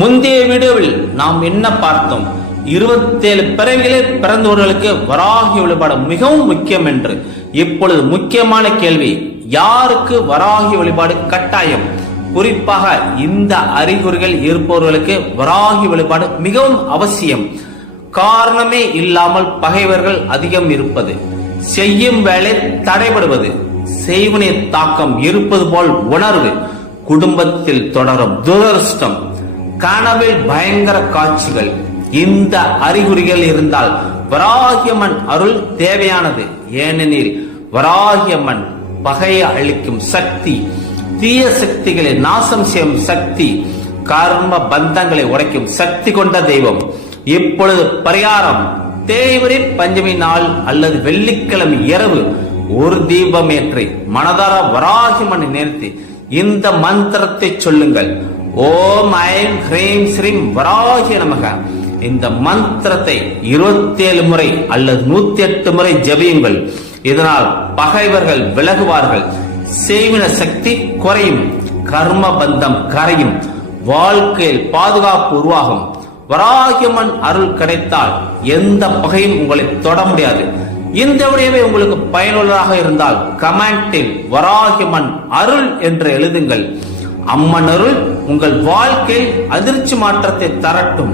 முந்தைய வீடியோவில் நாம் என்ன பார்த்தோம்? 27 பிறவிகளில் பிறந்தவர்களுக்கு வராகி வழிபாடு மிகவும் முக்கியம் என்று. இப்பொழுது முக்கியமான கேள்வி, யாருக்கு வராகி வழிபாடு கட்டாயம்? குறிப்பாக இந்த அறிகுறிகள் இருப்பவர்களுக்கு வராகி வழிபாடு மிகவும் அவசியம். காரணமே இல்லாமல் பகைவர்கள் அதிகம் இருப்பது, செய்யும் வேலை தடைபடுவது, செய்வனை தாக்கம் இருப்பது போல் உணர்வு, குடும்பத்தில் தொடரும் துரதிர்ஷ்டம், கனவில் பயங்கர காட்சிகள், இந்த அறிகுறிகள் இருந்தால் வராகியம்மன் அருள் தேவையானது. ஏனெனில் வராகியம்மன் பகையை அழிக்கும் சக்தி, தீய சக்திகளை நாசம் செய்யும் சக்தி, கர்ம பந்தங்களை உடைக்கும் சக்தி கொண்ட தெய்வம். இப்பொழுது பரிகாரம், தேய்பிறை பஞ்சமி நாள் அல்லது வெள்ளிக்கிழமை இரவு ஒரு தீபம் ஏற்றி மனதார வராகியம்மனை நிறுத்தி இந்த மந்திரத்தை சொல்லுங்கள். ஓம் ஐம் ஹ்ரீம் ஸ்ரீம் வராகிய நமக. இந்த மந்திரத்தை 27 முறை அல்லது 108 முறை ஜபியுங்கள். இதனால் பகைவர்கள் விலகுவார்கள், செய்வின சக்தி குறையும், கர்ம பந்தம் கரையும், வாழ்க்கையில் பாதுகாப்பு உருவாகும். வராகியம்மன் அருள் கிடைத்தால் எந்த பகையும் உங்களை தொட முடியாது. இந்த விடயமே உங்களுக்கு பயனுள்ளதாக இருந்தால் கமெண்டில் வராகியம்மன் அருள் என்று எழுதுங்கள். அம்மன் அருள் உங்கள் வாழ்க்கையில் அதிர்ச்சி மாற்றத்தை தரட்டும்.